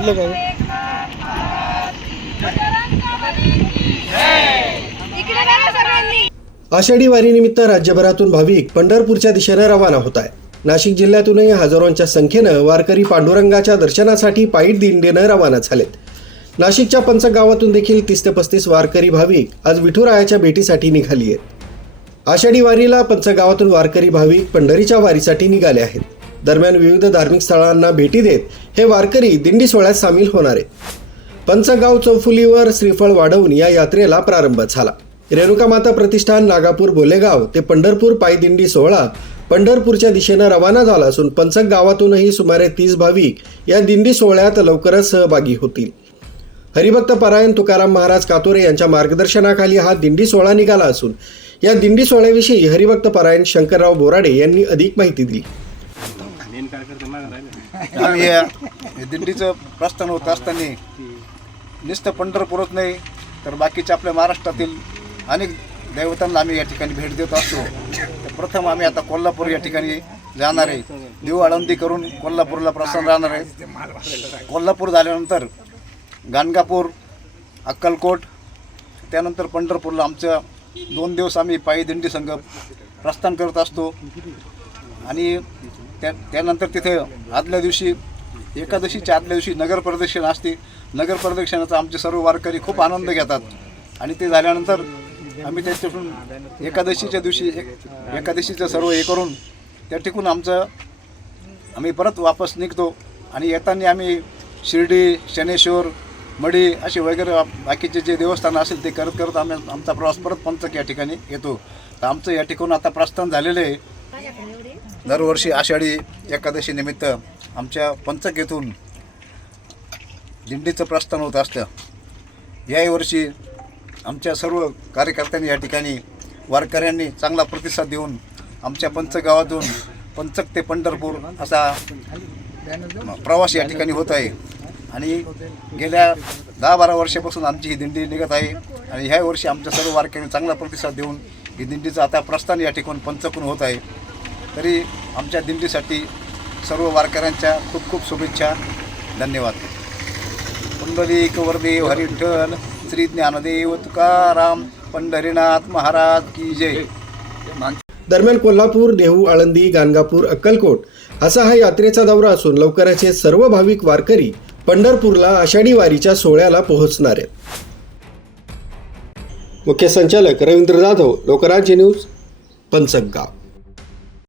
मधलं काय आषाढी वारीनिमित्त राज्यभरातून भाविक पंढरपूरच्या दिशेने रवाना होत आहे. नाशिक जिल्ह्यातूनही हजारोंच्या संख्येनं वारकरी पांडुरंगाच्या दर्शनासाठी पायी दिंडीनं रवाना झालेत. नाशिकच्या पंचक गावातून देखील 30 ते 35 वारकरी भाविक आज विठुरायाच्या भेटीसाठी निघाली आहेत. आषाढी वारीला पंचक गावातून वारकरी भाविक पंढरीच्या वारीसाठी निघाले आहेत. दरम्यान विविध धार्मिक स्थळांना भेटी देत हे वारकरी दिंडी सोहळ्यात सामील होणार आहेत. पंचगाव चौफुलीवर श्रीफळ वाढवून या यात्रेला प्रारंभ झाला. रेणुका माता प्रतिष्ठान नागापूर बोलेगाव ते पंढरपूर पायदिंडी सोहळा पंढरपूरच्या दिशेनं रवाना झाला असून पंचक गावातूनही सुमारे 30 भाविक या दिंडी सोहळ्यात लवकरच सहभागी होतील. हरिभक्त परायण तुकाराम महाराज कातोरे यांच्या मार्गदर्शनाखाली हा दिंडी सोहळा निघाला असून या दिंडी सोहळ्याविषयी हरिभक्त परायण शंकरराव बोराडे यांनी अधिक माहिती दिली. आम्ही या दिंडीचं प्रस्थान होत असताना नुसतं पंढरपूरच नाही तर बाकीच्या आपल्या महाराष्ट्रातील अनेक दैवतांना आम्ही या ठिकाणी भेट देत असतो. तर प्रथम आम्ही आता कोल्हापूर या ठिकाणी जाणार आहे. देव आळंदी करून कोल्हापूरला प्रस्थान राहणार आहे. कोल्हापूर झाल्यानंतर गाणगापूर, अक्कलकोट, त्यानंतर पंढरपूरला आमच्या 2 दिवस आम्ही पायी दिंडी संघ प्रस्थान करत असतो. आणि त्यानंतर तिथे आदल्या दिवशी एकादशीच्या आदल्या दिवशी नगर प्रदक्षिणा असते. नगर प्रदक्षिणाचा आमचे सर्व वारकरी खूप आनंद घेतात. आणि ते झाल्यानंतर आम्ही त्याच्यातून एकादशीच्या दिवशी एकादशीचं सर्व हे करून त्या ठिकाणी आम्ही परत वापस निघतो. आणि येताना आम्ही शिर्डी, शनेश्वर, मढी असे वगैरे बाकीचे जे देवस्थान असेल ते करत करत आम्ही आमचा प्रवास परत पंचक या ठिकाणी येतो. तर आमचं या ठिकाणी आता प्रस्थान झालेलं आहे. दरवर्षी आषाढी एकादशी निमित्त आमच्या पंचक येथून दिंडीचं प्रस्थान होत असतं. याही वर्षी आमच्या सर्व कार्यकर्त्यांनी या ठिकाणी वारकऱ्यांनी चांगला प्रतिसाद देऊन आमच्या पंचक गावातून पंचक ते पंढरपूर असा प्रवास या ठिकाणी होत आहे. आणि गेल्या 10-12 वर्षापासून आमची ही दिंडी निघत आहे. आणि ह्या वर्षी आमच्या सर्व वारकऱ्यांनी चांगला प्रतिसाद देऊन ही दिंडीचं आता प्रस्थान या ठिकाणी पंचकून होत आहे. तरी आमच्या दिंडीसाठी सर्व वारकऱ्यांच्या खूप खूप शुभेच्छा. धन्यवाद. पुंडलिक वरदेव हरी विठ्ठल, श्री ज्ञानदेव तुकाराम, पंढरीनाथ महाराज की जय. दरम्यान कोल्हापूर, देहू, आळंदी, गाणगापूर, अक्कलकोट असा हा यात्रेचा दौरा असून लवकरच हे सर्व भाविक वारकरी पंढरपूरला आषाढी वारीच्या सोहळ्याला पोहोचणार आहेत. मुख्य संचालक रवींद्र जाधव, लोकराज्य न्यूज, पंचक गाव.